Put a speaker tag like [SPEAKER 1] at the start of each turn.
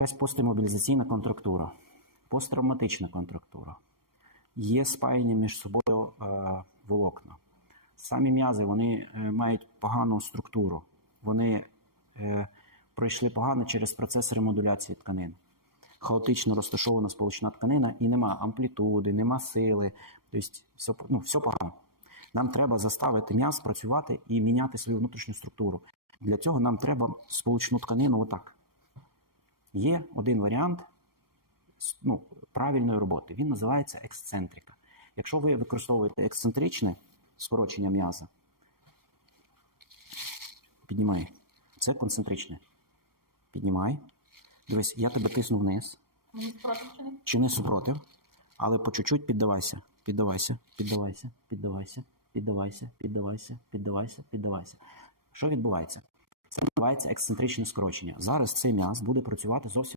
[SPEAKER 1] якась постмобілізаційна контрактура, посттравматична контрактура. Є спаяні між собою е, волокна. Самі м'язи вони е, мають погану структуру. Вони е, пройшли погано через процес ремодуляції тканин. Хаотично розташована сполучна тканина і нема амплітуди, нема сили. Тобто все, ну, все погано. Нам треба заставити м'яз працювати і міняти свою внутрішню структуру. Для цього нам треба сполучну тканину отак. Є один варіант ну, правильної роботи. Він називається ексцентрика. Якщо ви використовуєте ексцентричне скорочення м'яза, піднімай. Це концентричне. Піднімай. Дивись, я тебе тисну вниз. Чи не супротив, але по чуть-чуть піддавайся. Піддавайся, піддавайся, піддавайся, піддавайся, піддавайся, піддавайся, піддавайся. Що відбувається? Це відбувається ексцентричне скорочення. Зараз цей м'яз буде працювати зовсім